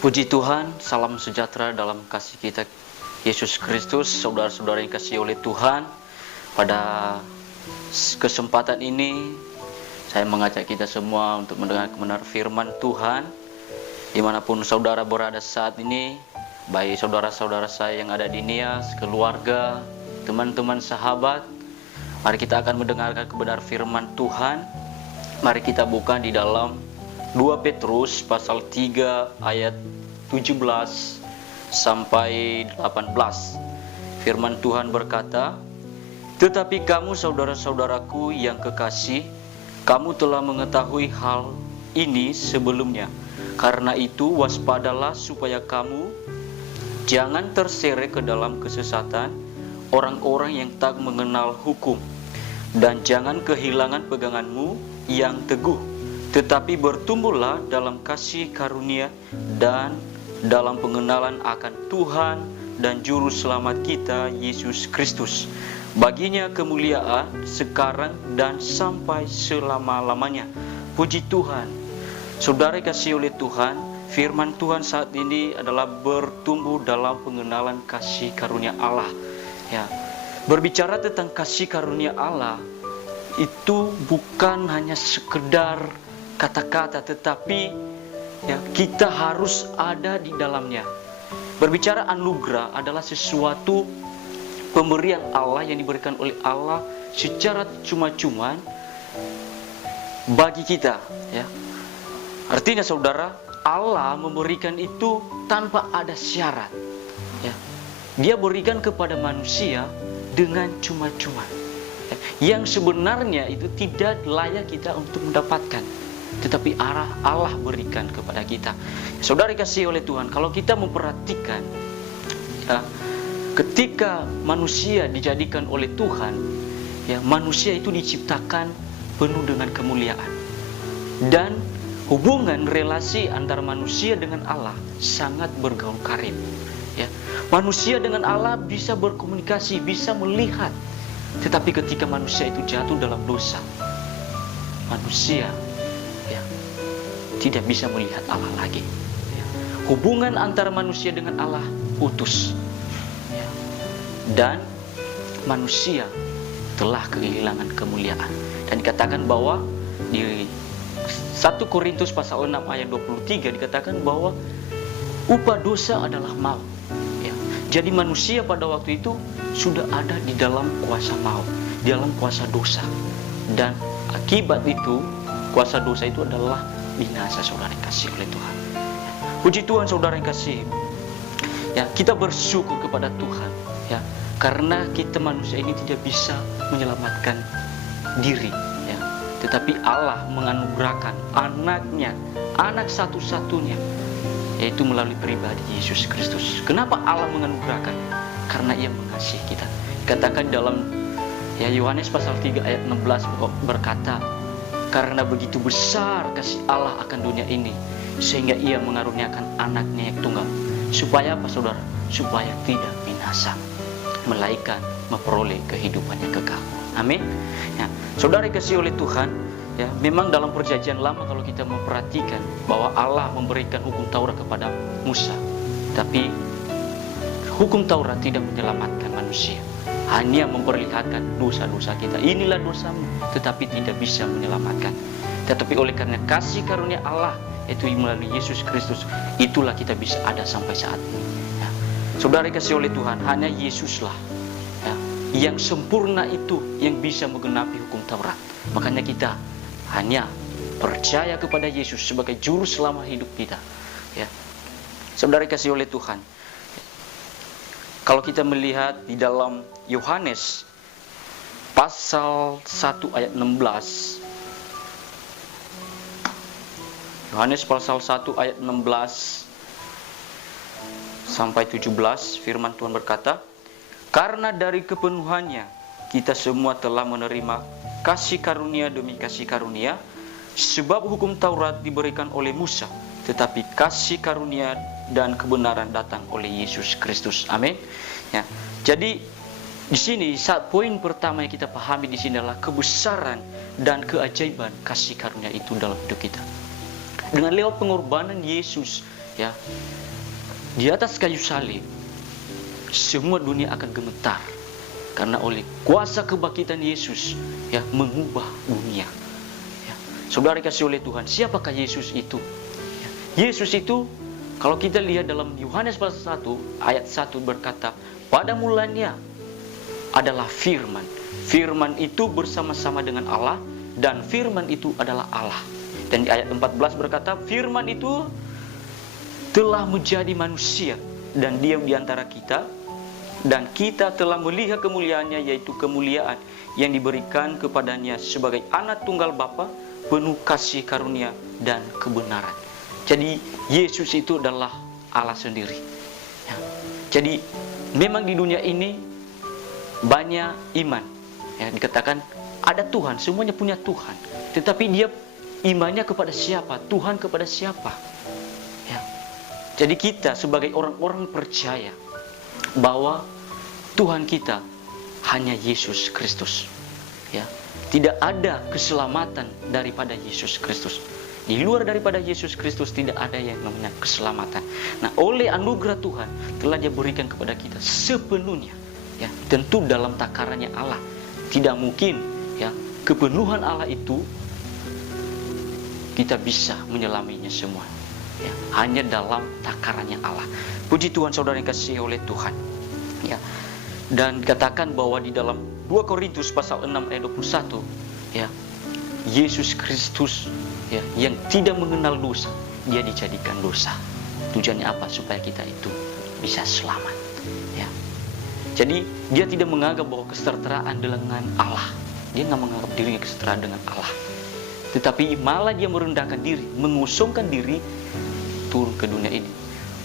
Puji Tuhan, salam sejahtera dalam kasih kita Yesus Kristus. Saudara-saudara yang kasih oleh Tuhan, pada kesempatan ini saya mengajak kita semua untuk mendengar kebenaran firman Tuhan. Dimanapun saudara berada saat ini, baik saudara-saudara saya yang ada di Nias, keluarga, teman-teman, sahabat, mari kita akan mendengarkan kebenaran firman Tuhan. Mari kita buka di dalam 2 Petrus pasal 3 ayat 17 sampai 18. Firman Tuhan berkata, "Tetapi kamu saudara-saudaraku yang kekasih, kamu telah mengetahui hal ini sebelumnya. Karena itu waspadalah supaya kamu jangan terseret ke dalam kesesatan orang-orang yang tak mengenal hukum, dan jangan kehilangan peganganmu yang teguh. Tetapi bertumbuhlah dalam kasih karunia dan dalam pengenalan akan Tuhan dan Juru Selamat kita, Yesus Kristus. Baginya kemuliaan sekarang dan sampai selama-lamanya." Puji Tuhan. Saudara kasih oleh Tuhan, firman Tuhan saat ini adalah bertumbuh dalam pengenalan kasih karunia Allah. Ya, berbicara tentang kasih karunia Allah, itu bukan hanya sekedar kata-kata, tetapi ya, kita harus ada di dalamnya. Berbicara anugerah adalah sesuatu pemberian Allah yang diberikan oleh Allah secara cuma-cuma bagi kita. Ya, artinya saudara, Allah memberikan itu tanpa ada syarat. Ya, Dia berikan kepada manusia dengan cuma-cuma. Ya, yang sebenarnya itu tidak layak kita untuk mendapatkan, tetapi Allah berikan kepada kita. Saudara kasih oleh Tuhan, kalau kita memperhatikan, ya, ketika manusia dijadikan oleh Tuhan, ya, manusia itu diciptakan penuh dengan kemuliaan, dan hubungan relasi antara manusia dengan Allah sangat bergaul karib. Ya, manusia dengan Allah bisa berkomunikasi, bisa melihat, tetapi ketika manusia itu jatuh dalam dosa, manusia tidak bisa melihat Allah lagi. Hubungan antara manusia dengan Allah putus, dan manusia telah kehilangan kemuliaan. Dan dikatakan bahwa di 1 Korintus pasal 6 ayat 23 dikatakan bahwa upah dosa adalah maut. Jadi manusia pada waktu itu sudah ada di dalam kuasa maut, di dalam kuasa dosa, dan akibat itu kuasa dosa itu adalah binasa. Saudara yang kasih oleh Tuhan, puji Tuhan saudara yang kasih. Ya, kita bersyukur kepada Tuhan, ya, karena kita manusia ini tidak bisa menyelamatkan diri, ya, tetapi Allah menganugerahkan anaknya, anak satu-satunya, yaitu melalui pribadi Yesus Kristus. Kenapa Allah menganugerahkan? Karena Ia mengasihi kita. Katakan dalam Yohanes pasal 3 ayat 16 berkata, "Karena begitu besar kasih Allah akan dunia ini, sehingga Ia mengaruniakan anaknya yang tunggal." Supaya apa saudara? Supaya tidak binasa, melainkan memperoleh kehidupan yang kekal. Amin. Ya, saudara kasih oleh Tuhan, ya, memang dalam perjanjian lama kalau kita memperhatikan bahwa Allah memberikan hukum Taurat kepada Musa, tapi hukum Taurat tidak menyelamatkan manusia, hanya memperlihatkan dosa-dosa kita. Inilah dosamu, tetapi tidak bisa menyelamatkan. Tetapi oleh karena kasih karunia Allah, yaitu melalui Yesus Kristus, itulah kita bisa ada sampai saat ini. Ya. Saudara kasih oleh Tuhan, hanya Yesuslah, ya, yang sempurna itu yang bisa menggenapi hukum Taurat. Makanya kita hanya percaya kepada Yesus sebagai juru selamat hidup kita. Ya. Saudara kasih oleh Tuhan, kalau kita melihat di dalam Yohanes pasal 1 ayat 16, Yohanes pasal 1 ayat 16 sampai 17, firman Tuhan berkata, "Karena dari kepenuhannya kita semua telah menerima kasih karunia demi kasih karunia, sebab hukum Taurat diberikan oleh Musa, tetapi kasih karunia dan kebenaran datang oleh Yesus Kristus." Amin. Ya. Jadi di sini poin pertama yang kita pahami di sini adalah kebesaran dan keajaiban kasih karunia itu dalam hidup kita. Dengan lewat pengorbanan Yesus, ya, di atas kayu salib, semua dunia akan gemetar karena oleh kuasa kebangkitan Yesus, ya, mengubah dunia. Ya. Saudara kasih oleh Tuhan, siapakah Yesus itu? Ya. Yesus itu, kalau kita lihat dalam Yohanes pasal 1 ayat 1 berkata, pada mulanya adalah firman. Firman itu bersama-sama dengan Allah, dan firman itu adalah Allah. Dan di ayat 14 berkata, firman itu telah menjadi manusia dan diam di antara kita, dan kita telah melihat kemuliaannya, yaitu kemuliaan yang diberikan kepadanya sebagai anak tunggal Bapa, penuh kasih karunia dan kebenaran. Jadi Yesus itu adalah Allah sendiri. Ya. Jadi memang di dunia ini banyak iman. Ya, dikatakan ada Tuhan, semuanya punya Tuhan. Tetapi dia imannya kepada siapa? Tuhan kepada siapa? Ya. Jadi kita sebagai orang-orang percaya bahwa Tuhan kita hanya Yesus Kristus. Ya. Tidak ada keselamatan daripada Yesus Kristus. Di luar daripada Yesus Kristus tidak ada yang namanya keselamatan. Nah, oleh anugerah Tuhan telah Dia berikan kepada kita sepenuhnya. Ya, tentu dalam takarannya Allah. Tidak mungkin, ya, kepenuhan Allah itu kita bisa menyelaminya semua. Ya, hanya dalam takarannya Allah. Puji Tuhan, saudara yang kasih oleh Tuhan. Ya. Dan dikatakan bahwa di dalam 2 Korintus pasal 6 ayat 21, ya, Yesus Kristus, ya, yang tidak mengenal dosa, Dia dijadikan dosa. Tujuannya apa? Supaya kita itu bisa selamat. Ya. Jadi Dia tidak menganggap bahwa kesetaraan dengan Allah. Dia nggak menganggap dirinya kesetaraan dengan Allah. Tetapi malah Dia merendahkan diri, mengusungkan diri, turun ke dunia ini,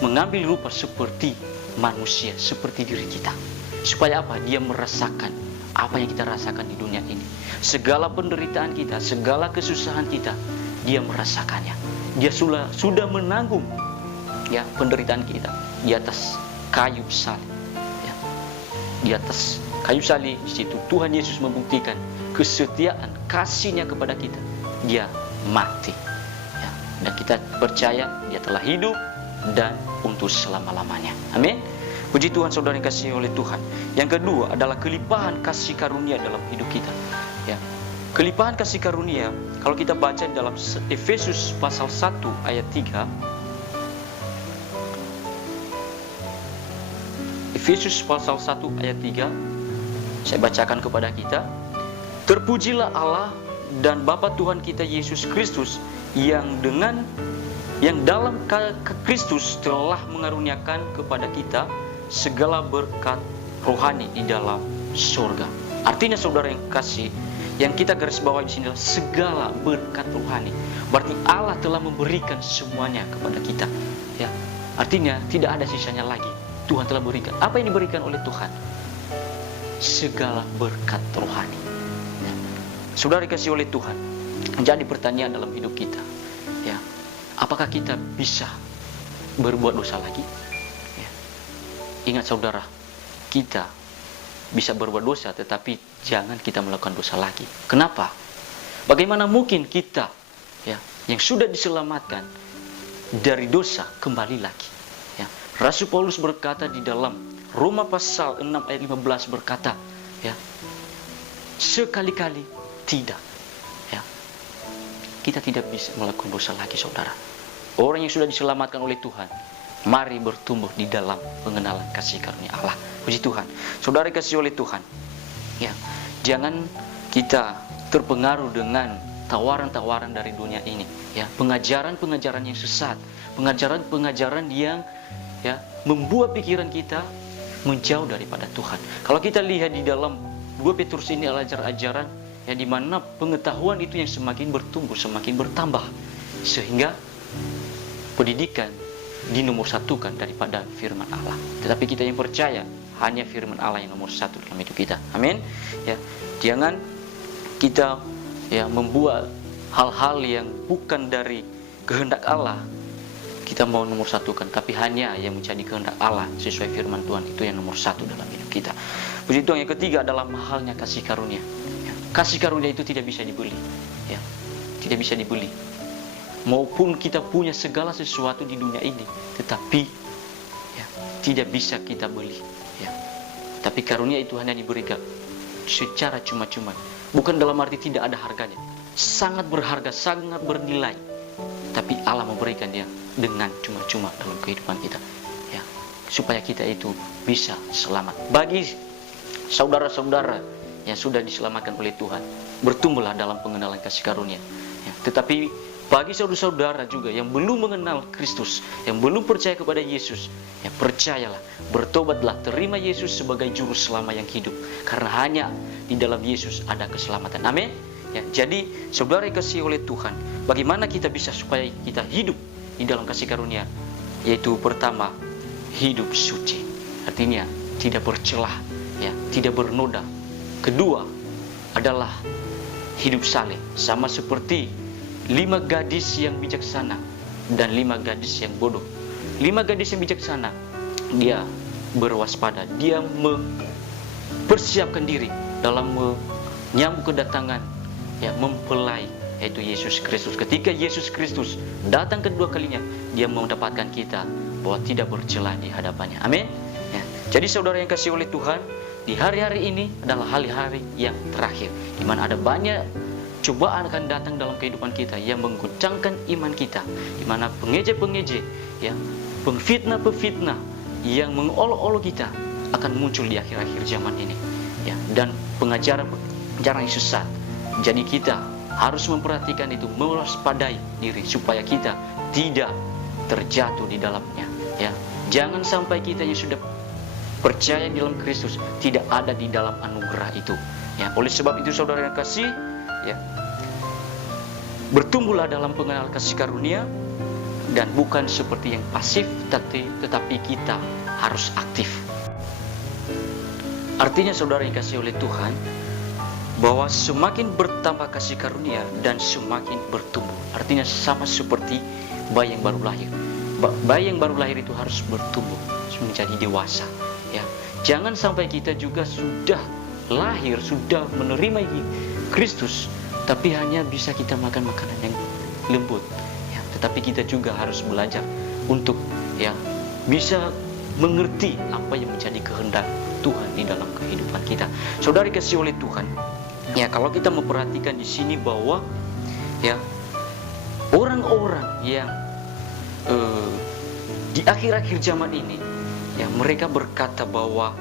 mengambil rupa seperti manusia, seperti diri kita. Supaya apa? Dia merasakan apa yang kita rasakan di dunia ini. Segala penderitaan kita, segala kesusahan kita, Dia merasakannya. Dia sudah menanggung, ya, penderitaan kita di atas kayu salib. Ya. Di atas kayu salib, di situ Tuhan Yesus membuktikan kesetiaan kasih-Nya kepada kita. Dia mati. Ya. Dan kita percaya Dia telah hidup dan untuk selama-lamanya. Amin. Puji Tuhan, saudara yang kasih oleh Tuhan. Yang kedua adalah kelimpahan kasih karunia dalam hidup kita. Ya. Kelimpahan kasih karunia, kalau kita baca dalam Efesus pasal 1 ayat 3. Efesus pasal 1 ayat 3. Saya bacakan kepada kita. Terpujilah Allah dan Bapa Tuhan kita Yesus Kristus, yang dalam Kristus telah mengaruniakan kepada kita segala berkat rohani di dalam surga. Artinya, saudara yang kasih, yang kita garis bawahi di sini adalah segala berkat rohani. Berarti Allah telah memberikan semuanya kepada kita. Ya, artinya tidak ada sisanya lagi. Tuhan telah berikan. Apa yang diberikan oleh Tuhan? Segala berkat rohani. Ya. Saudara dikasih oleh Tuhan. Jadi pertanyaan dalam hidup kita, ya, apakah kita bisa berbuat dosa lagi? Ingat saudara, kita bisa berbuat dosa, tetapi jangan kita melakukan dosa lagi. Kenapa? Bagaimana mungkin kita, ya, yang sudah diselamatkan dari dosa kembali lagi? Ya. Rasul Paulus berkata di dalam Roma pasal 6 ayat 15 berkata, ya, sekali-kali tidak. Ya. Kita tidak bisa melakukan dosa lagi, saudara. Orang yang sudah diselamatkan oleh Tuhan, mari bertumbuh di dalam pengenalan kasih karunia Allah. Puji Tuhan. Saudara kasih oleh Tuhan. Ya, jangan kita terpengaruh dengan tawaran-tawaran dari dunia ini. Ya, pengajaran-pengajaran yang sesat, pengajaran-pengajaran yang, ya, membuat pikiran kita menjauh daripada Tuhan. Kalau kita lihat di dalam 2 Petrus ini adalah ajaran-ajaran, ya, di mana pengetahuan itu yang semakin bertumbuh, semakin bertambah, sehingga pendidikan dinomorsatukan daripada firman Allah. Tetapi kita yang percaya hanya firman Allah yang nomor satu dalam hidup kita. Amin. Ya, jangan kita, ya, membuat hal-hal yang bukan dari kehendak Allah kita mau nomor satukan, tapi hanya yang menjadi kehendak Allah sesuai firman Tuhan, itu yang nomor satu dalam hidup kita. Puji Tuhan. Yang ketiga adalah mahalnya kasih karunia. Ya, kasih karunia itu tidak bisa dibeli. Ya, tidak bisa dibeli. maupun kita punya segala sesuatu di dunia ini, tetapi ya, tidak bisa kita beli. Ya. Tapi karunia itu hanya diberikan secara cuma-cuma. Bukan dalam arti tidak ada harganya. Sangat berharga, sangat bernilai. Tapi Allah memberikan dia dengan cuma-cuma dalam kehidupan kita. Ya. Supaya kita itu bisa selamat. Bagi saudara-saudara yang sudah diselamatkan oleh Tuhan, bertumbuhlah dalam pengenalan kasih karunia. Ya. Tetapi bagi saudara-saudara juga yang belum mengenal Kristus, yang belum percaya kepada Yesus, ya percayalah, bertobatlah, terima Yesus sebagai juru selamat yang hidup. Karena hanya di dalam Yesus ada keselamatan. Amin. Ya, jadi saudara yang kasih oleh Tuhan, bagaimana kita bisa supaya kita hidup di dalam kasih karunia? Yaitu pertama, hidup suci. Artinya tidak bercelah, ya, tidak bernoda. Kedua adalah hidup saleh, sama seperti 5 gadis yang bijaksana dan 5 gadis yang bodoh. 5 gadis yang bijaksana, dia berwaspada, dia mempersiapkan diri dalam menyambut kedatangan, ya, mempelai, yaitu Yesus Kristus. Ketika Yesus Kristus datang kedua kalinya, dia mendapatkan kita bahwa tidak bercela di hadapannya. Amin. Ya. Jadi saudara yang kasih oleh Tuhan, di hari-hari ini adalah hari-hari yang terakhir, di mana ada banyak cobaan akan datang dalam kehidupan kita yang menggoncangkan iman kita, di mana pengeje-pengeje, ya, pemfitnah-pemfitnah yang mengolok-olok kita akan muncul di akhir-akhir zaman ini, ya, dan pengajaran-pengajaran yang sesat. Jadi kita harus memperhatikan itu, mewaspadai diri supaya kita tidak terjatuh di dalamnya, ya. Jangan sampai kita yang sudah percaya di dalam Kristus tidak ada di dalam anugerah itu, ya. Oleh sebab itu saudara yang kasih, ya, bertumbuhlah dalam pengenalan kasih karunia, dan bukan seperti yang pasif, tetapi kita harus aktif. Artinya saudara yang kasih oleh Tuhan, bahwa semakin bertambah kasih karunia dan semakin bertumbuh. Artinya sama seperti bayi yang baru lahir. Bayi yang baru lahir itu harus bertumbuh menjadi dewasa, ya. Jangan sampai kita juga sudah lahir, sudah menerima Kristus, tapi hanya bisa kita makan makanan yang lembut, ya. Tetapi kita juga harus belajar untuk, ya, bisa mengerti apa yang menjadi kehendak Tuhan di dalam kehidupan kita. Saudara kasih oleh Tuhan, ya, kalau kita memperhatikan di sini bahwa, ya, orang-orang yang di akhir-akhir zaman ini, ya, mereka berkata bahwa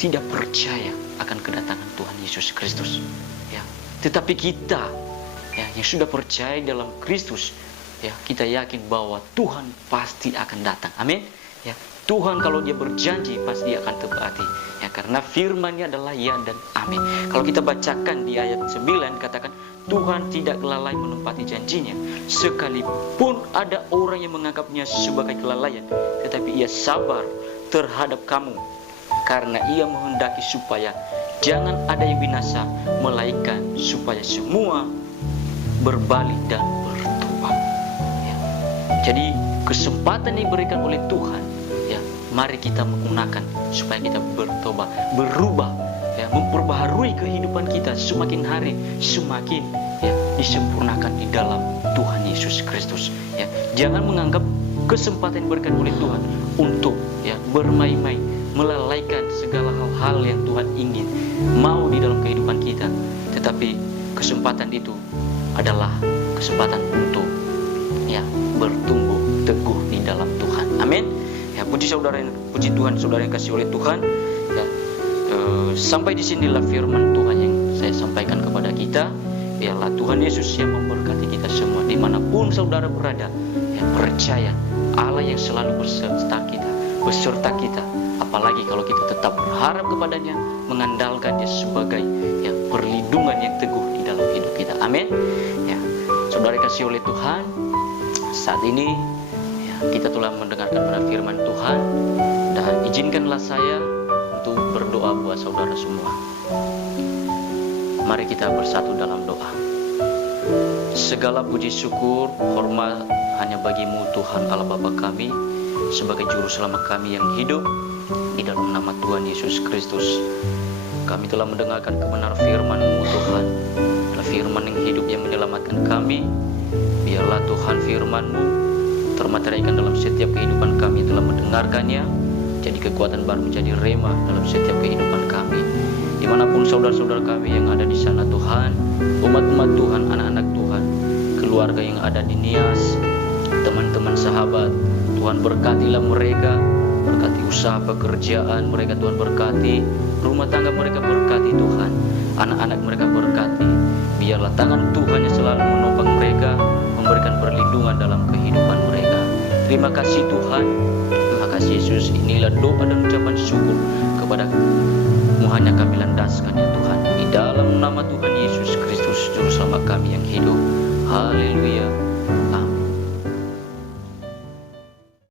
tidak percaya akan kedatangan Tuhan Yesus Kristus, ya. Tetapi kita, ya, yang sudah percaya dalam Kristus, ya, kita yakin bahwa Tuhan pasti akan datang. Amin. Ya, Tuhan kalau dia berjanji pasti akan tepati, ya, karena firman-Nya adalah ya dan amin. Kalau kita bacakan di ayat 9 katakan, Tuhan tidak lalai menepati janjinya, sekalipun ada orang yang menganggapnya sebagai kelalaian, tetapi ia sabar terhadap kamu, karena ia menghendaki supaya jangan ada yang binasa, melainkan supaya semua berbalik dan bertobat, ya. Jadi kesempatan yang diberikan oleh Tuhan, ya, mari kita menggunakan supaya kita bertobat, berubah, ya, memperbaharui kehidupan kita semakin hari semakin, ya, disempurnakan di dalam Tuhan Yesus Kristus, ya. Jangan menganggap kesempatan yang diberikan oleh Tuhan untuk, ya, bermain-main, melalaikan segala hal-hal yang Tuhan ingin mau di dalam kehidupan kita. Tetapi kesempatan itu adalah kesempatan untuk, ya, bertumbuh teguh di dalam Tuhan. Amin. Ya, puji Tuhan saudara yang kasih oleh Tuhan, ya. Sampai di sinilah firman Tuhan yang saya sampaikan kepada kita. Biarlah Tuhan Yesus yang memberkati kita semua dimanapun saudara berada, ya, percaya Allah yang selalu beserta kita. Apalagi kalau kita tetap berharap kepadanya, mengandalkan Dia sebagai, ya, perlindungan yang teguh di dalam hidup kita. Amin. Ya, saudara kasih oleh Tuhan, saat ini, ya, kita telah mendengarkan pada firman Tuhan, dan izinkanlah saya untuk berdoa buat saudara semua. Mari kita bersatu dalam doa. Segala puji syukur, hormat hanya bagi-Mu Tuhan Allah Bapa kami, sebagai juru selamat kami yang hidup. Di dalam nama Tuhan Yesus Kristus, kami telah mendengarkan kebenaran firman-Mu Tuhan, adalah firman yang hidup yang menyelamatkan kami, Biarlah Tuhan firman-Mu termateraikan dalam setiap kehidupan kami yang telah mendengarkannya, jadi kekuatan baru, menjadi rema dalam setiap kehidupan kami. Dimanapun saudara-saudara kami yang ada di sana Tuhan, umat-umat Tuhan, anak-anak Tuhan, keluarga yang ada di Nias, teman-teman sahabat, Tuhan berkatilah mereka, berkati usaha pekerjaan mereka, Tuhan berkati rumah tangga mereka, berkati Tuhan, anak-anak mereka berkati. Biarlah tangan Tuhan yang selalu menopang mereka, memberikan perlindungan dalam kehidupan mereka. Terima kasih Tuhan, terima kasih Yesus. Inilah doa dan ucapan syukur kepada-Mu hanya kami landaskan ya Tuhan, di dalam nama Tuhan Yesus Kristus Juru Selamat kami yang hidup. Haleluya.